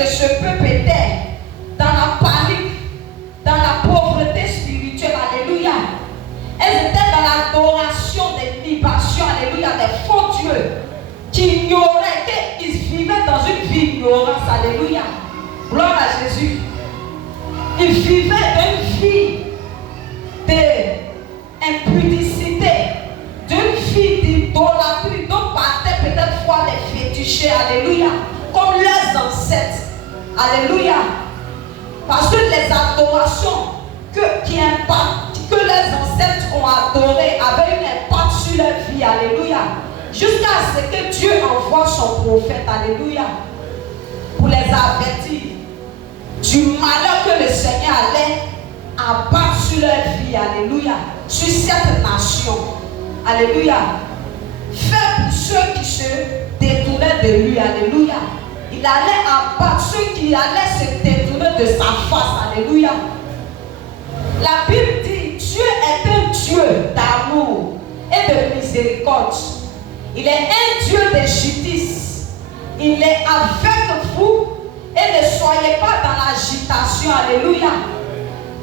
de ce peuple était dans la panique, dans la pauvreté spirituelle, alléluia. Elles étaient dans l'adoration des libations, alléluia, des faux dieux, qui ignoraient, qu'ils vivaient dans une vie ignorance, alléluia. Gloire à Jésus. Ils vivaient d'une vie d'impudicité, d'une vie d'idolâtrie, dont partaient peut-être fois les fétichés, alléluia, comme leurs ancêtres, alléluia. Parce que les adorations que leurs ancêtres ont adorées avaient un impact sur leur vie, alléluia. Jusqu'à ce que Dieu envoie son prophète, alléluia, pour les avertir du malheur que le Seigneur allait abattre sur leur vie, alléluia, sur cette nation, alléluia. Faire pour ceux qui se détournaient de lui, alléluia. Il allait abattre ceux qui allaient se détourner de sa face, alléluia. La Bible dit, Dieu est un Dieu d'amour et de miséricorde. Il est un Dieu de justice. Il est avec vous et ne soyez pas dans l'agitation, alléluia.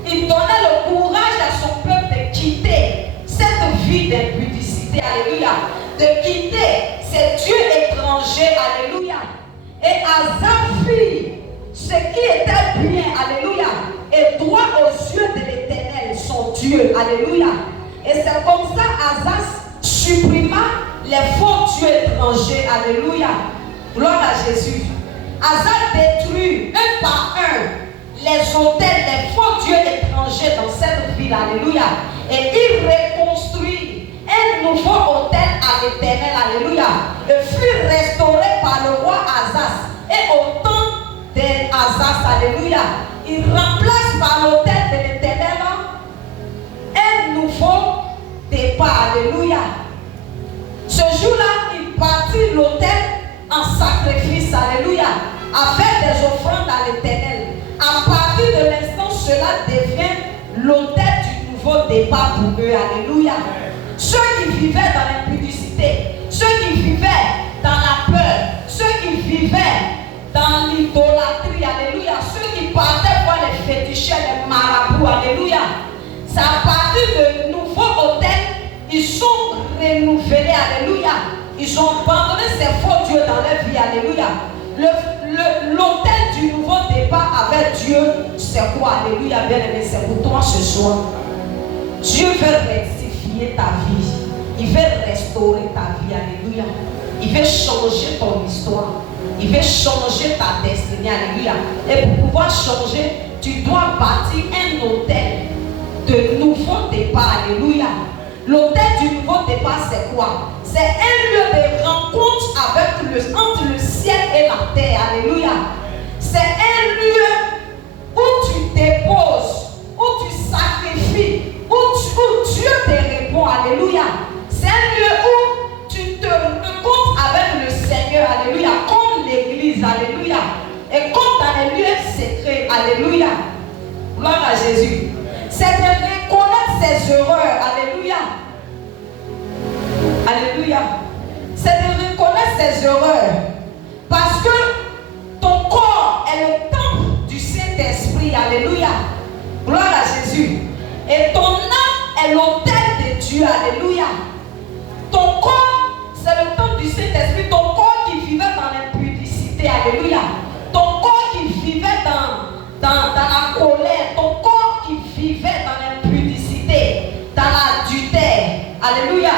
Il donnait le courage à son peuple de quitter cette vie d'impudicité, alléluia. De quitter ces dieux étrangers, alléluia. Et Asa fit ce qui était bien, alléluia, et droit aux yeux de l'Éternel, son Dieu, alléluia. Et c'est comme ça Asa supprima les faux dieux étrangers, alléluia. Gloire à Jésus. Asa détruit un par un les autels, les faux dieux étrangers dans cette ville, alléluia. Et il reconstruit un nouveau autel à l'Éternel, alléluia. Et fut restauré par le roi Azas. Et au temps d'Azas, alléluia, il remplace par l'autel de l'Éternel un nouveau départ, alléluia. Ce jour-là, il bâtit l'autel en sacrifice, alléluia, avec des offrandes à l'Éternel. À partir de l'instant, cela devient l'autel du nouveau départ pour eux, alléluia. Ceux qui vivaient dans l'impudicité, ceux qui vivaient dans la peur, ceux qui vivaient dans l'idolâtrie, alléluia, ceux qui partaient voir les fétichés, les marabouts, alléluia. C'est à partir de nouveaux hôtels, ils sont renouvelés, alléluia. Ils ont abandonné ces faux dieux dans leur vie, alléluia. L'hôtel du nouveau départ avec Dieu, c'est quoi, alléluia, bien-aimé, c'est pour toi ce soir. Dieu veut rectifier ta vie. Il veut restaurer ta vie, alléluia. Il veut changer ton histoire. Il veut changer ta destinée, alléluia. Et pour pouvoir changer, tu dois bâtir un hôtel de nouveau départ, alléluia. L'hôtel du nouveau départ, c'est quoi? C'est un lieu de rencontre entre le ciel et la terre, alléluia. C'est un lieu où tu déposes, où tu sacrifies, où Dieu te répond, alléluia. C'est un lieu où tu te rencontres avec le Seigneur, alléluia, comme l'église, alléluia. Et comme dans les lieux secrets, alléluia. Gloire à Jésus. C'est de reconnaître ses erreurs, alléluia. Alléluia. C'est de reconnaître ses erreurs. Parce que ton corps est le temple du Saint-Esprit, alléluia. Gloire à Jésus. Et ton âme est l'autel de Dieu, alléluia. Ton corps, c'est le temple du Saint-Esprit. Ton corps qui vivait dans l'impudicité, alléluia. Ton corps qui vivait dans la colère. Ton corps qui vivait dans l'impudicité, dans l'adultère, alléluia.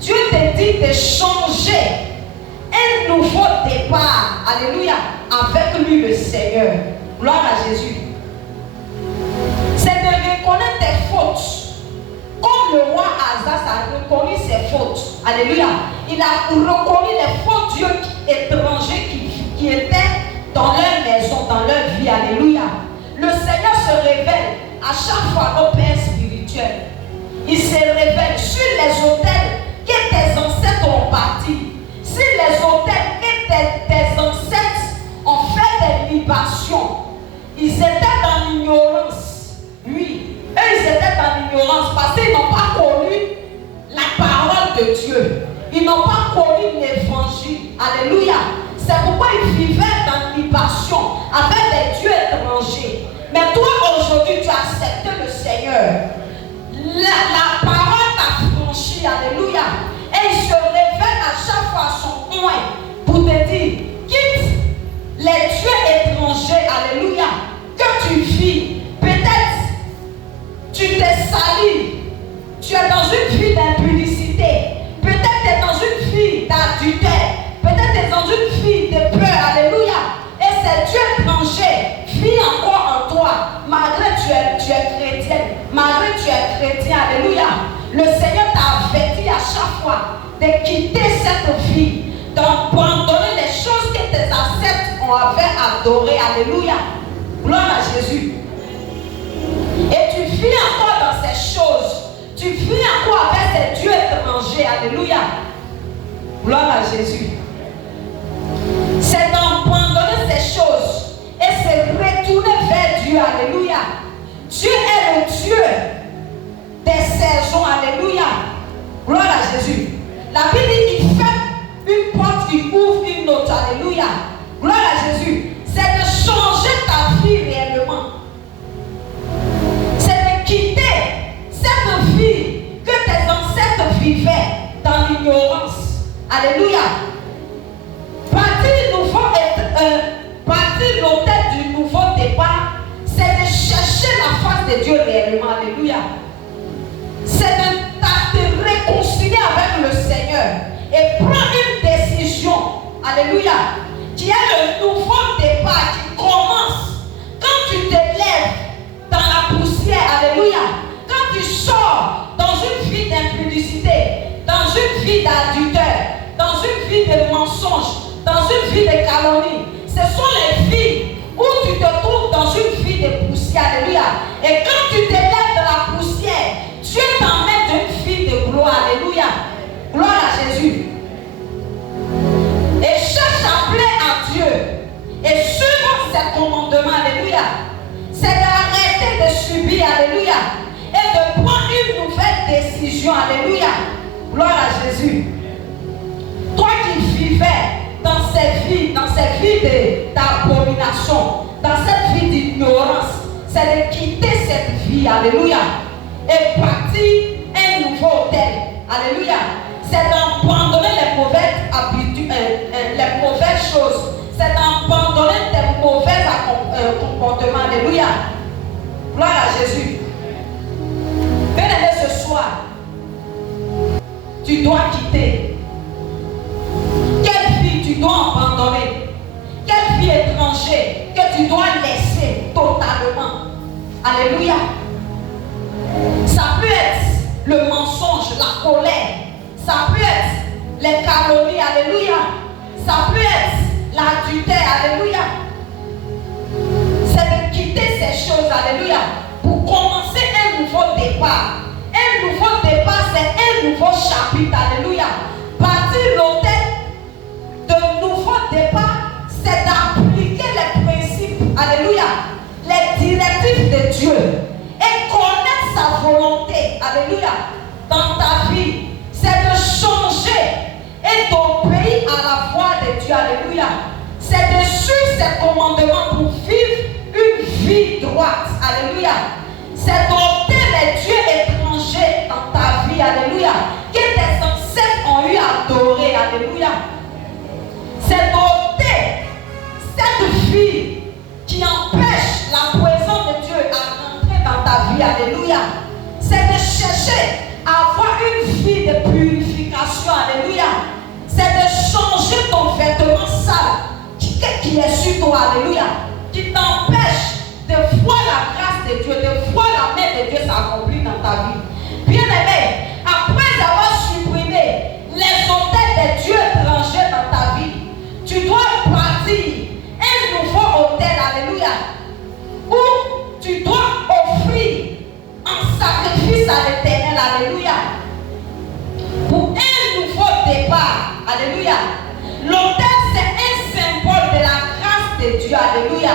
Dieu te dit de changer un nouveau départ, alléluia, avec lui le Seigneur. Gloire à Jésus. C'est de reconnaître tes fautes. Comme le roi Azas a reconnu ses fautes, alléluia. Il a reconnu les faux dieux étrangers qui étaient dans leur maison, dans leur vie, alléluia. Le Seigneur se révèle à chaque fois au Père spirituel. Il se révèle sur les autels que tes ancêtres ont bâtis, sur les autels que tes ancêtres ont fait des libations. Ils étaient dans l'ignorance. Oui, eux ils étaient dans l'ignorance parce qu'ils n'ont pas connu la parole de Dieu. Ils n'ont pas connu l'évangile. Alléluia. C'est pourquoi ils vivaient dans l'ibation à pour te dire, quitte les dieux étrangers, alléluia, que tu vis. Peut-être tu t'es sali, tu es dans une vie d'impudicité, peut-être tu es dans une vie d'adultère, peut-être tu es dans une vie de peur, alléluia. Et ces dieux étrangers vivent encore en toi, malgré tu es chrétienne, malgré tu es chrétien, alléluia. Le Seigneur t'a averti à chaque fois de quitter cette vie, d'abandonner les choses que tes ancêtres avaient adorées, alléluia. Gloire à Jésus. Et tu vis encore dans ces choses, tu vis encore avec ces dieux étrangers, alléluia. Gloire à Jésus. C'est d'abandonner ces choses et se retourner vers Dieu, alléluia. Dieu est le Dieu des saisons, alléluia. Gloire à Jésus. La Bible dit qu'il fait une porte, il ouvre une autre, alléluia. Gloire à Jésus. C'est de changer ta vie réellement. C'est de quitter cette vie que tes ancêtres vivaient dans l'ignorance. Alléluia. Partir l'autel du nouveau départ, c'est de chercher la face de Dieu réellement. Alléluia. C'est de te réconcilier avec le Seigneur et prendre une décision. Alléluia. Qui est le nouveau départ qui commence quand tu te lèves dans la poussière. Alléluia. Quand tu sors dans une vie d'impudicité, dans une vie d'adultère, dans une vie de mensonge, dans une vie de calomnie. Ce sont les vies où tu te trouves dans une vie de poussière. Alléluia. Et quand tu te lèves de la poussière, Dieu t'emmène d'une vie de gloire. Alléluia. Gloire à Jésus. Et cherche à plaire à Dieu. Et suivre ses commandements. Alléluia. C'est d'arrêter de subir. Alléluia. Et de prendre une nouvelle décision. Alléluia. Gloire à Jésus. Toi qui vivais dans cette vie d'abomination, dans cette vie d'ignorance, c'est de quitter cette vie, alléluia, et partir un nouveau hôtel, alléluia. C'est d'abandonner les mauvaises habitudes, les mauvaises choses, c'est d'abandonner tes mauvais comportements, alléluia. Gloire à Jésus. Bien-aimé, ce soir, tu dois quitter. Quelle vie tu dois abandonner? Quelle vie étrangère que tu dois laisser totalement? Alléluia. Ça peut être le mensonge, la colère. Ça peut être les calomnies. Alléluia. Ça peut être l'adultère. Alléluia. C'est de quitter ces choses. Alléluia. Pour commencer un nouveau départ. Un nouveau départ, c'est un nouveau chapitre. Alléluia. Partir l'autel de nouveau départ, c'est d'appliquer les principes, alléluia, les directives de Dieu et connaître sa volonté, alléluia, dans ta vie. C'est de changer et d'obéir à la voix de Dieu, alléluia. C'est de suivre ses commandements pour vivre une vie droite, alléluia. C'est d'ôter les dieux étrangers dans ta vie, alléluia, que tes ancêtres ont eu à adorer, alléluia. C'est d'ôter cette vie qui empêche la présence de Dieu à rentrer dans ta vie. Alléluia. C'est de chercher à avoir une vie de purification. Alléluia. C'est de changer ton vêtement sale qui est sur toi. Alléluia. Qui t'empêche de voir la grâce de Dieu, de voir la main de Dieu s'accomplir dans ta vie. Bien-aimé, après avoir supprimé les hôtels des dieux étrangers dans ta vie, tu dois partir un nouveau hôtel, alléluia, où tu dois offrir un sacrifice à l'Éternel, alléluia, pour un nouveau départ, alléluia. L'hôtel, c'est un symbole de la grâce de Dieu, alléluia,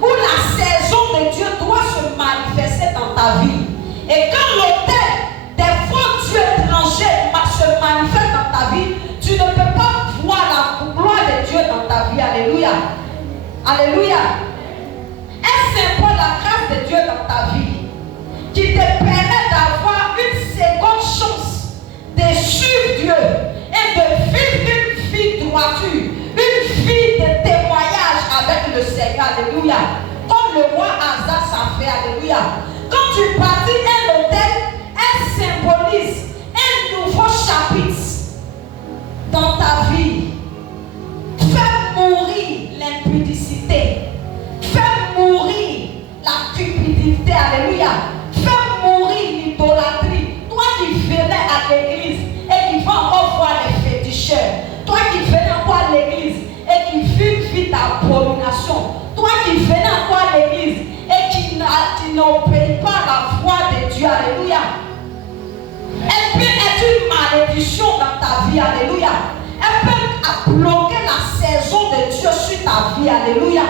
où la saison de Dieu doit se manifester dans ta vie. Et quand l'hôtel des faux dieux étrangers se manifeste dans ta vie, tu ne peux pas voir la gloire de Dieu dans ta vie. Alléluia. Alléluia. Un symbole de la grâce de Dieu dans ta vie qui te permet d'avoir une seconde chance de suivre Dieu et de vivre une vie droiture l'impudicité. Fais mourir la cupidité. Alléluia. Fais mourir l'idolâtrie. Toi qui venais à l'église et qui vas encore voir les féticheurs. Toi qui venais encore à l'église et qui vis d'abomination. Toi qui venais encore à l'église et qui n'obéis pas à la voix de Dieu. Alléluia. Elle peut être une malédiction dans ta vie. Alléluia. Elle peut bloquer la saison de Dieu sur ta vie. Alléluia.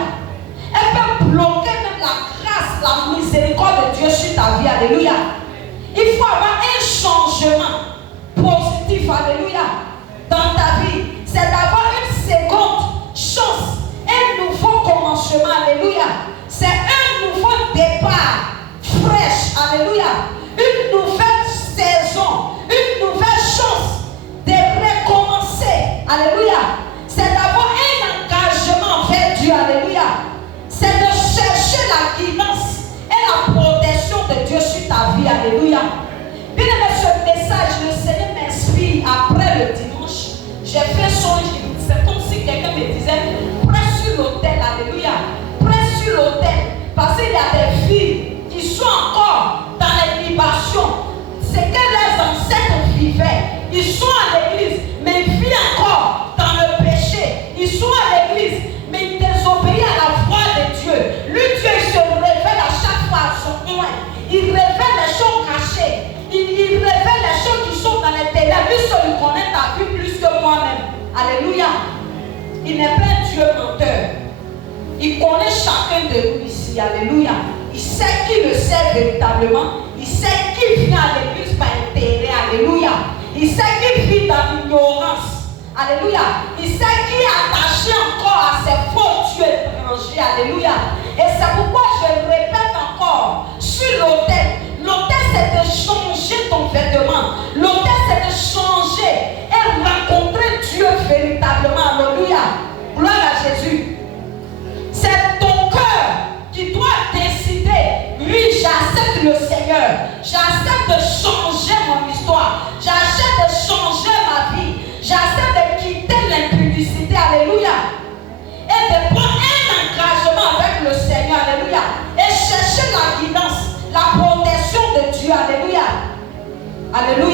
Elle peut bloquer même la grâce, la miséricorde de Dieu sur ta vie. Alléluia. Il faut avoir un changement positif. Alléluia. Dans ta vie. C'est d'avoir une seconde chance. Un nouveau commencement. Alléluia. C'est un nouveau départ fraîche. Alléluia. Une nouvelle saison. Une nouvelle chance de recommencer. Alléluia. C'est d'avoir un engagement vers Dieu. Alléluia. C'est de chercher la guidance et la protection de Dieu sur ta vie. Alléluia. Bien aimé, ce message, le Seigneur m'inspire après le dimanche. J'ai fait changer. C'est comme si quelqu'un me disait, presse sur l'autel. Alléluia. Presse sur l'autel. Parce qu'il y a des filles qui sont encore dans les libations. C'est que les ancêtres vivaient. Ils sont à l'église, mais ils vivent encore dans le péché. Ils sont à l'église, mais ils désobéissent à la voix de Dieu. Lui, Dieu, il se révèle à chaque fois à son coin. Il révèle les choses cachées. Il révèle les choses qui sont dans les ténèbres. Lui seul, il connaît ta vie plus que moi-même. Alléluia. Il n'est pas un Dieu menteur. Il connaît chacun de nous ici. Alléluia. Il sait qui le sait véritablement. Il sait qui vient à l'église par intérêt. Alléluia. Il sait qui vit dans l'ignorance. Alléluia. Il sait qui est attaché encore à ses faux dieux étrangers. Alléluia. Et c'est pourquoi je le répète encore. Sur l'autel. L'autel, c'est de changer ton vêtement. L'autel, c'est de changer et rencontrer Dieu véritablement. Alléluia. Gloire à Jésus. C'est ton cœur qui doit décider. Oui, j'accepte le Seigneur. J'accepte de changer mon histoire. J'accepte de changer ma vie. J'accepte de quitter l'impudicité. Alléluia. Et de prendre un engagement avec le Seigneur. Alléluia. Et chercher la guidance, la protection de Dieu. Alléluia. Alléluia.